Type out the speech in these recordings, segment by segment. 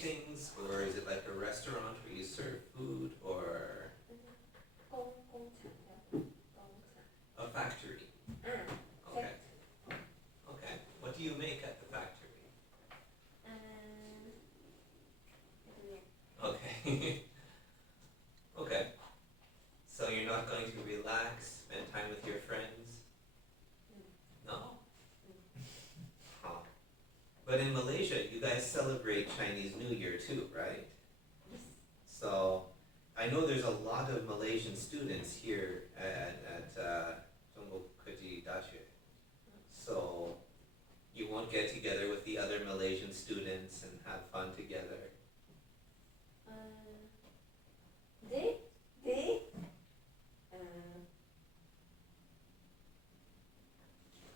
things, or is it like a restaurant where you serve food, or a factory? Okay. Okay. What do you make at the factory? Okay. Okay. So you're not going to relax, spend time with your friends? No? Huh. But in Malaysia, you guys celebrate Chinese New Year too, right? So I know there's a lot of Malaysian students here at Jungko科技大学. So you won't get together with the other Malaysian students and have fun together? They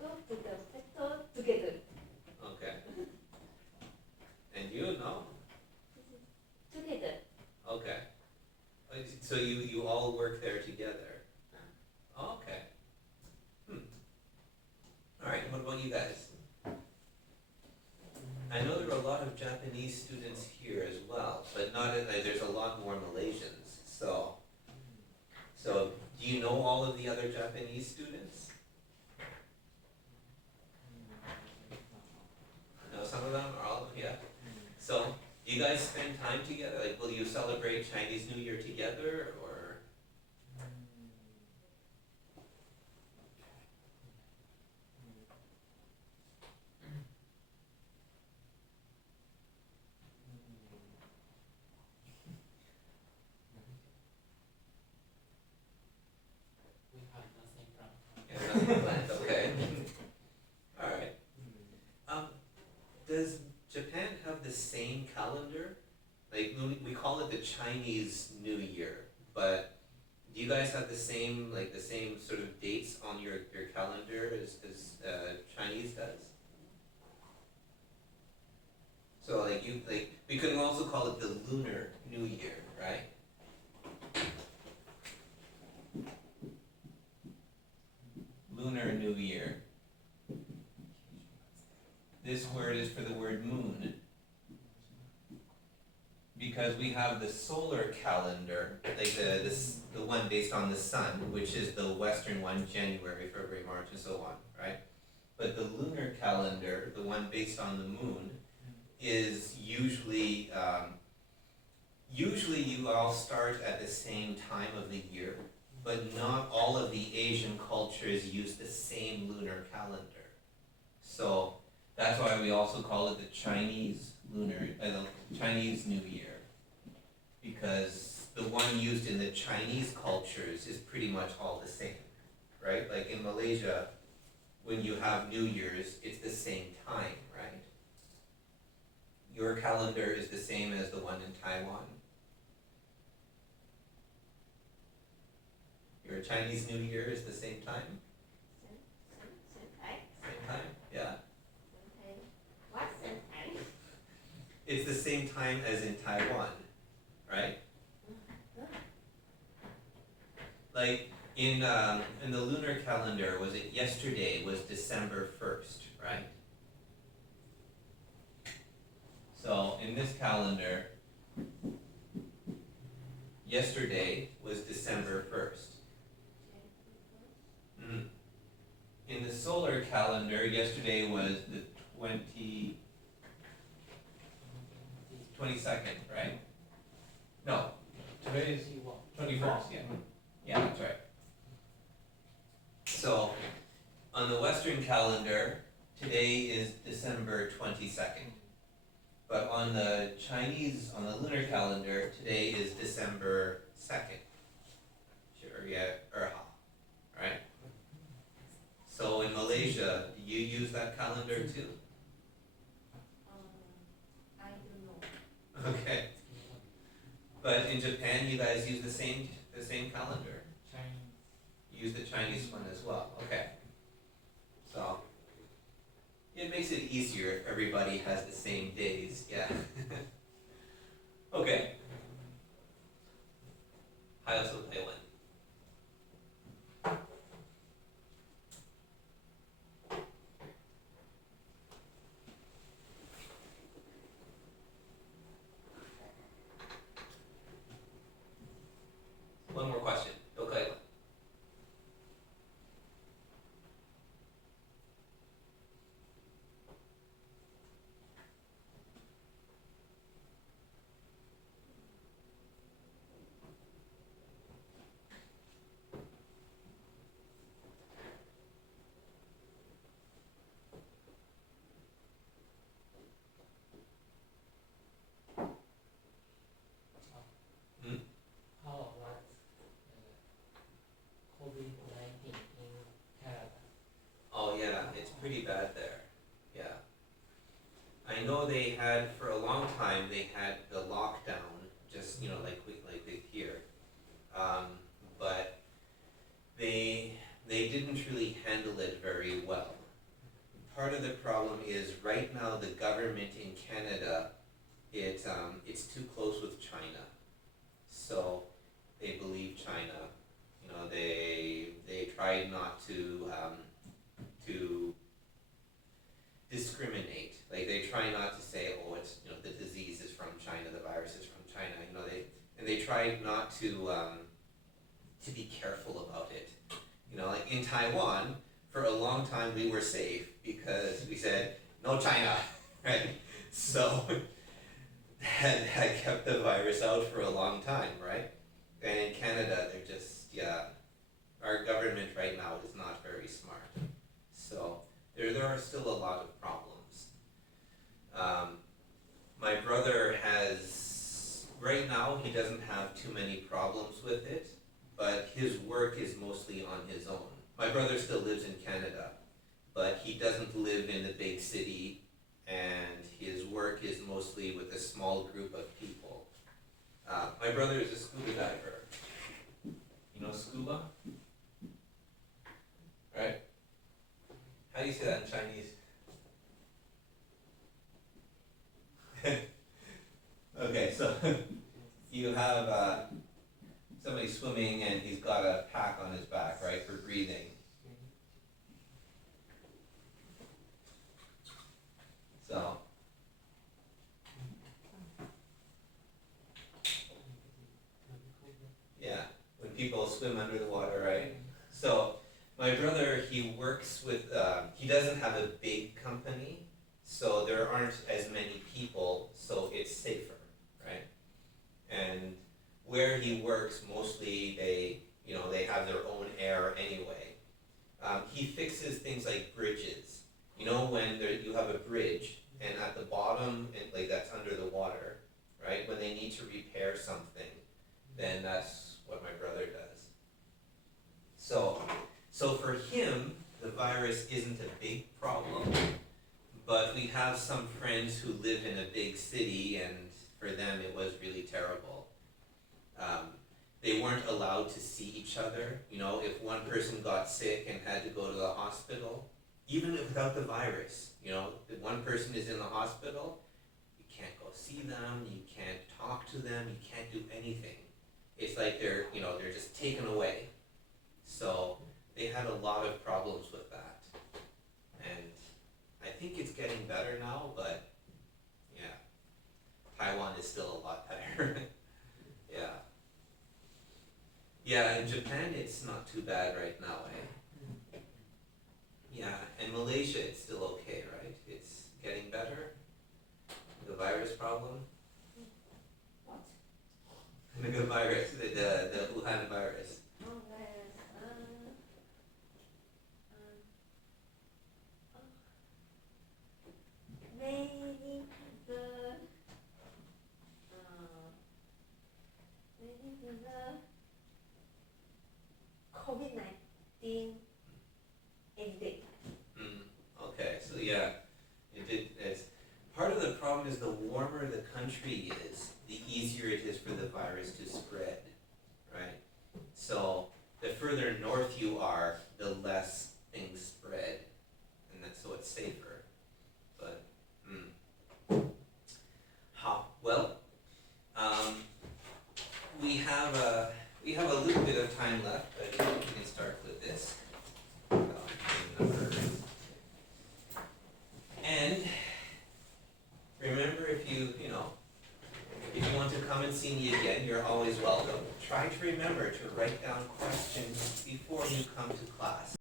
go to the festival together. Okay. And you know? Together. Okay. So you all work there together? Okay. Alright, what about you guys? I know there are a lot of Japanese students here as well, but there's a lot more Malaysians. So do you know all of the other Japanese students? Know some of them, or all of them? Yeah. So do you guys spend time together? Like, will you celebrate Chinese New Year together, or? Planned, okay. Alright. Does Japan have the same calendar? Like, we call it the Chinese New Year, but do you guys have the same sort of dates on your calendar as Chinese does? So we could also call it the Lunar New Year, right? Lunar New Year. This word is for the word moon. Because we have the solar calendar, like the one based on the sun, which is the Western one, January, February, March, and so on, right? But the lunar calendar, the one based on the moon, is usually you all start at the same time of the year, but not all of the Asian cultures use the same lunar calendar. So that's why we also call it the Chinese Chinese New Year, because the one used in the Chinese cultures is pretty much all the same, right? Like in Malaysia, when you have New Year's, it's the same time, right? Your calendar is the same as the one in Taiwan. Your Chinese New Year is the same time? Same time. Same time, yeah. Same time. What same time? It's the same time as in Taiwan, right? Like in the lunar calendar, was it yesterday was December 1st, right? So in this calendar, yesterday was December 1st. In the solar calendar, yesterday was the 22nd, right? No, today is 21st, yeah. Yeah, that's right. So, on the Western calendar, today is December 22nd. But on the lunar calendar, today is December 2nd. Sure, yeah, right? So in Malaysia, do you use that calendar too? I don't know. Okay. But in Japan, you guys use the same calendar? You use the Chinese one as well, okay. So, it makes it easier if everybody has the same days, yeah. Okay. 还有什么可以问？ for a long time they had the lockdown, just like we here, but they didn't really handle it very well. Part of the problem is right now the government in Canada, it's too close with China, so they believe China. They tried not to discriminate. Like they try not to say, oh, it's the disease is from China, the virus is from China. They tried not to be careful about it. Like in Taiwan, for a long time we were safe because we said no China, right? So that kept the virus out for a long time, right? And in Canada, they're just our government right now is not very smart. So there are still a lot of problems. My brother right now he doesn't have too many problems with it, but his work is mostly on his own. My brother still lives in Canada, but he doesn't live in a big city, and his work is mostly with a small group of people. My brother is a scuba diver. You know scuba? Right? How do you say that in Chinese? Okay, so you have somebody swimming and he's got a pack on his back, right, for breathing. So yeah, when people swim under the water, right? So my brother, he works with, he doesn't have a big company, so there aren't as many people, so it's safer, right? And where he works, mostly they have their own air anyway. He fixes things like bridges. When you have a bridge and at the bottom, and like that's under the water, right? When they need to repair something, then that's what my brother does. So for him, the virus isn't a big problem, but we have some friends who live in a big city, and for them it was really terrible. They weren't allowed to see each other. If one person got sick and had to go to the hospital, even without the virus, if one person is in the hospital, you can't go see them, you can't talk to them, you can't do anything. It's like they're just taken away. So they had a lot of problems with that. And I think it's getting better now, but yeah, Taiwan is still a lot better. Yeah. Yeah, in Japan it's not too bad right now, eh? Yeah, and Malaysia it's still okay, right? It's getting better. The virus problem. What? The virus, the Wuhan virus. Oh, virus. Maybe the COVID-19 ended. Okay, so yeah, it's part of the problem is the warmer the country is, the easier it is for the virus to spread, right? So the further north you are, the less things spread, and so it's safer.